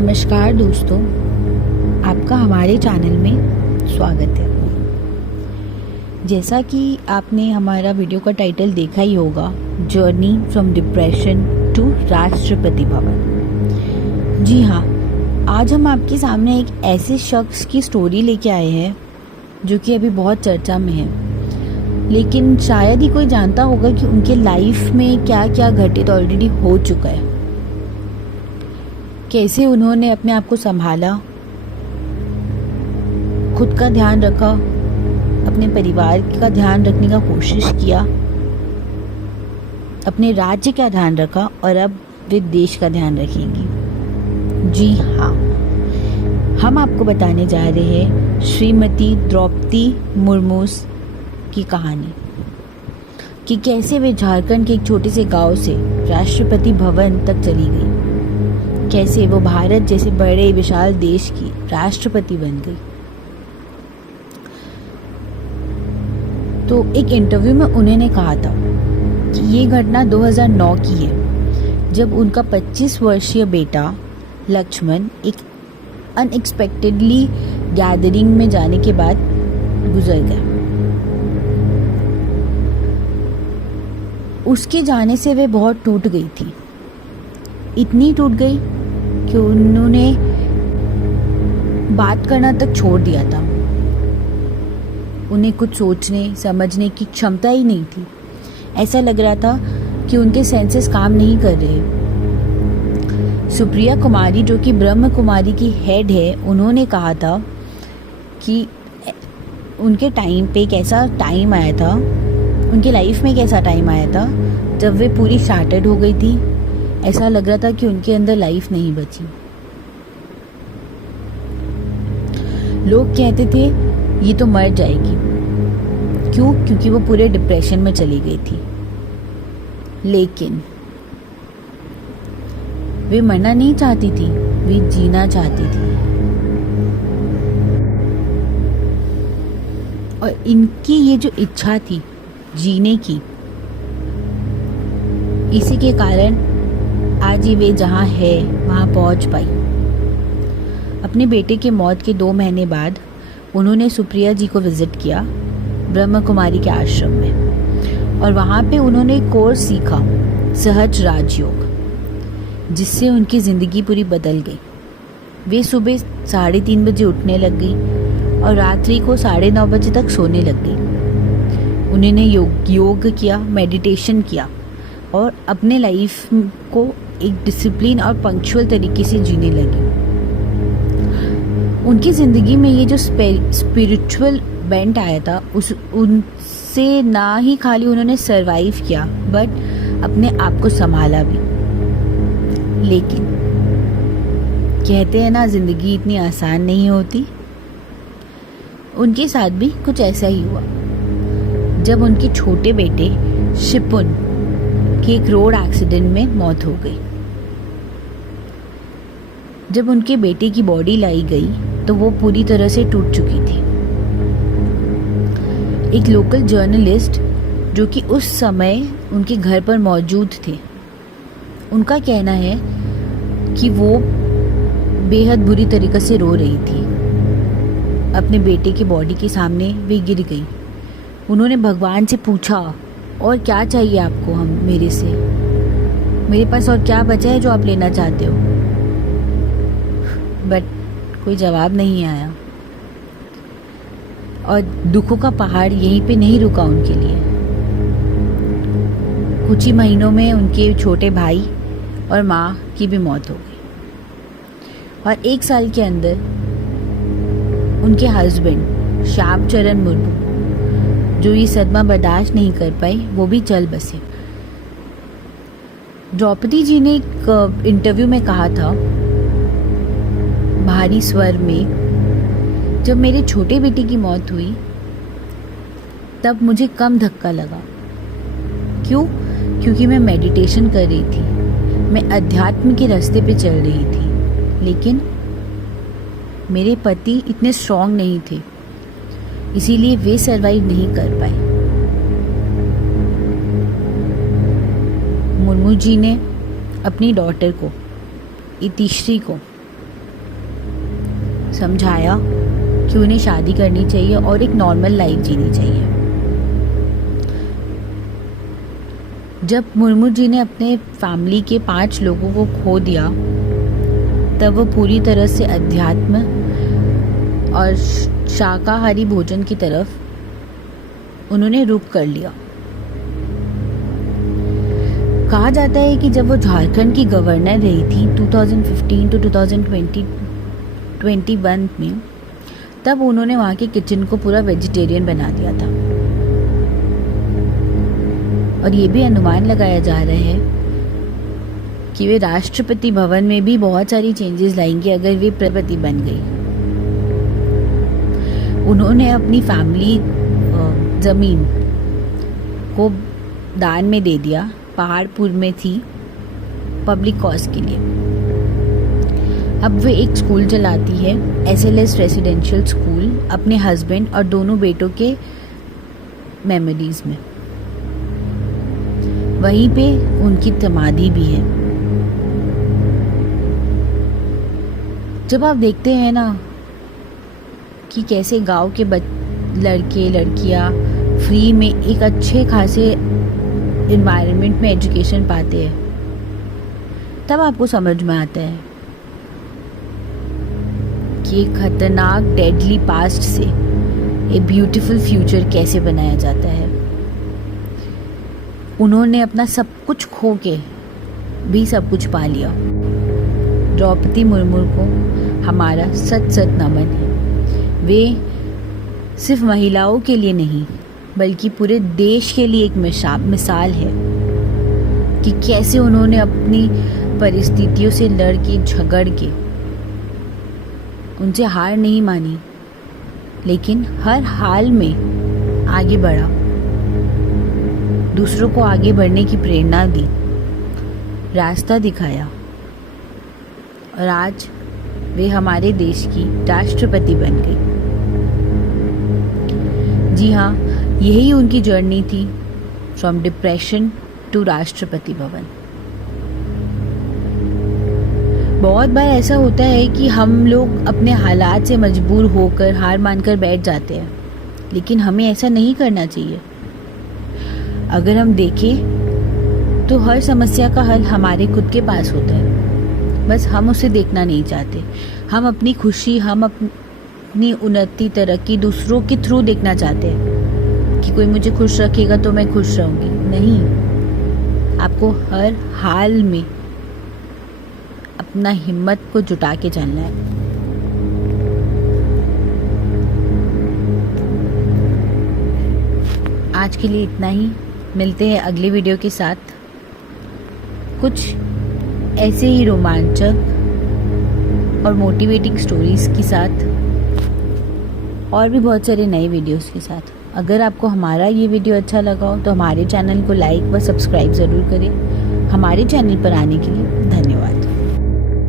नमस्कार दोस्तों, आपका हमारे चैनल में स्वागत है। जैसा कि आपने हमारा वीडियो का टाइटल देखा ही होगा, journey from depression to Rashtrapati Bhavan. जी हाँ, आज हम आपके सामने एक ऐसे शख्स की स्टोरी लेके आए हैं जो कि अभी बहुत चर्चा में है, लेकिन शायद ही कोई जानता होगा कि उनके लाइफ में क्या क्या घटित ऑलरेडी हो चुका है। कैसे उन्होंने अपने आप को संभाला, खुद का ध्यान रखा, अपने परिवार का ध्यान रखने का कोशिश किया, अपने राज्य का ध्यान रखा और अब वे देश का ध्यान रखेंगी। जी हाँ, हम आपको बताने जा रहे हैं श्रीमती द्रौपदी मुर्मू की कहानी कि कैसे वे झारखंड के एक छोटे से गांव से राष्ट्रपति भवन तक चली गई, कैसे वो भारत जैसे बड़े विशाल देश की राष्ट्रपति बन गई। तो एक इंटरव्यू में उन्होंने कहा था कि ये घटना 2009 की है, जब उनका 25 वर्षीय बेटा लक्ष्मण एक अनएक्सपेक्टेडली गैदरिंग में जाने के बाद गुजर गया। उसके जाने से वे बहुत टूट गई थी, इतनी टूट गई कि उन्होंने बात करना तक छोड़ दिया था। उन्हें कुछ सोचने समझने की क्षमता ही नहीं थी। ऐसा लग रहा था कि उनके सेंसेस काम नहीं कर रहे। सुप्रिया कुमारी, जो कि ब्रह्म कुमारी की हेड है, उन्होंने कहा था कि उनके टाइम पे एक ऐसा टाइम आया था, उनकी लाइफ में एक ऐसा टाइम आया था जब वे पूरी शार्टेड हो गई थी। ऐसा लग रहा था कि उनके अंदर लाइफ नहीं बची। लोग कहते थे ये तो मर जाएगी। क्यों? क्योंकि वो पूरे डिप्रेशन में चली गई थी। लेकिन वे मरना नहीं चाहती थी, वे जीना चाहती थी। और इनकी ये जो इच्छा थी जीने की, इसी के कारण आज ही वे जहाँ है वहाँ पहुँच पाई। अपने बेटे के मौत के 2 महीने बाद उन्होंने सुप्रिया जी को विजिट किया ब्रह्म कुमारी के आश्रम में, और वहाँ पे उन्होंने एक कोर्स सीखा, सहज राजयोग, जिससे उनकी ज़िंदगी पूरी बदल गई। वे सुबह 3:30 बजे उठने लग गई और रात्रि को 9:30 बजे तक सोने लग गई। उन्होंने योग किया, मेडिटेशन किया और अपने लाइफ को एक डिसिप्लिन और पंक्चुअल तरीके से जीने लगी। उनकी ज़िंदगी में ये जो स्पिरिचुअल बेंट आया था, उनसे ना ही खाली उन्होंने सरवाइव किया बट अपने आप को संभाला भी। लेकिन कहते हैं ना, ज़िंदगी इतनी आसान नहीं होती। उनके साथ भी कुछ ऐसा ही हुआ जब उनके छोटे बेटे शिपुन की एक रोड एक्सीडेंट में मौत हो गई। जब उनके बेटे की बॉडी लाई गई तो वो पूरी तरह से टूट चुकी थी। एक लोकल जर्नलिस्ट जो कि उस समय उनके घर पर मौजूद थे, उनका कहना है कि वो बेहद बुरी तरीके से रो रही थी। अपने बेटे की बॉडी के सामने वे गिर गई। उन्होंने भगवान से पूछा, और क्या चाहिए आपको मेरे से? मेरे पास और क्या बचा है जो आप लेना चाहते हो? बट कोई जवाब नहीं आया। और दुखों का पहाड़ यहीं पे नहीं रुका उनके लिए। कुछ ही महीनों में उनके छोटे भाई और माँ की भी मौत हो गई। और 1 साल के अंदर उनके हस्बैंड श्याम चरण मुर्मू, जो ये सदमा बर्दाश्त नहीं कर पाए, वो भी चल बसे। द्रौपदी जी ने एक इंटरव्यू में कहा था भारी स्वर में, जब मेरे छोटे बेटे की मौत हुई तब मुझे कम धक्का लगा। क्यों? क्योंकि मैं मेडिटेशन कर रही थी, मैं अध्यात्म के रास्ते पे चल रही थी। लेकिन मेरे पति इतने स्ट्रांग नहीं थे, इसीलिए वे सरवाइव नहीं कर पाए। मुर्मू जी ने अपनी डॉटर को, इतिश्री को, समझाया कि उन्हें शादी करनी चाहिए और एक नॉर्मल लाइफ जीनी चाहिए। जब मुर्मू जी ने अपने फैमिली के 5 लोगों को खो दिया, तब वो पूरी तरह से अध्यात्म और शाकाहारी भोजन की तरफ उन्होंने रुख कर लिया। कहा जाता है कि जब वो झारखंड की गवर्नर रही थी 2015 टू 2021 में, तब उन्होंने वहाँ के किचन को पूरा वेजिटेरियन बना दिया था। और ये भी अनुमान लगाया जा रहा है कि वे राष्ट्रपति भवन में भी बहुत सारी चेंजेस लाएंगे अगर वे प्रधानमंत्री बन गई। उन्होंने अपनी फैमिली ज़मीन को दान में दे दिया, पहाड़पुर में थी, पब्लिक कॉज के लिए। अब वे एक स्कूल चलाती है, SLS रेसिडेंशियल स्कूल, अपने हस्बैंड और दोनों बेटों के मेमोरीज में। वहीं पे उनकी समाधि भी है। जब आप देखते हैं ना कि कैसे गांव के लड़के लड़कियां फ्री में एक अच्छे खासे इन्वायरमेंट में एजुकेशन पाते हैं, तब आपको समझ में आता है कि एक खतरनाक डेडली पास्ट से एक ब्यूटीफुल फ्यूचर कैसे बनाया जाता है। उन्होंने अपना सब कुछ खो के भी सब कुछ पा लिया। द्रौपदी मुर्मू को हमारा सच सच नमन है। वे सिर्फ महिलाओं के लिए नहीं बल्कि पूरे देश के लिए एक मिसाल है कि कैसे उन्होंने अपनी परिस्थितियों से लड़ के झगड़ के उनसे हार नहीं मानी, लेकिन हर हाल में आगे बढ़ा, दूसरों को आगे बढ़ने की प्रेरणा दी, रास्ता दिखाया और आज वे हमारे देश की राष्ट्रपति बन गई। जी हाँ, यही उनकी जर्नी थी, from depression to Rashtrapati Bhavan. बहुत बार ऐसा होता है कि हम लोग अपने हालात से मजबूर होकर हार मानकर बैठ जाते हैं, लेकिन हमें ऐसा नहीं करना चाहिए। अगर हम देखें तो हर समस्या का हल हमारे खुद के पास होता है, बस हम उसे देखना नहीं चाहते। हम अपनी खुशी, हम अपनी उन्नति, तरक्की दूसरों के थ्रू देखना चाहते हैं कि कोई मुझे खुश रखेगा तो मैं खुश रहूँगी। नहीं, आपको हर हाल में अपना हिम्मत को जुटा के चलना है। आज के लिए इतना ही। मिलते हैं अगले वीडियो के साथ कुछ ऐसे ही रोमांचक और मोटिवेटिंग स्टोरीज के साथ, और भी बहुत सारे नए वीडियोस के साथ। अगर आपको हमारा ये वीडियो अच्छा लगा हो तो हमारे चैनल को लाइक व सब्सक्राइब ज़रूर करें। हमारे चैनल पर आने के लिए धन्यवाद।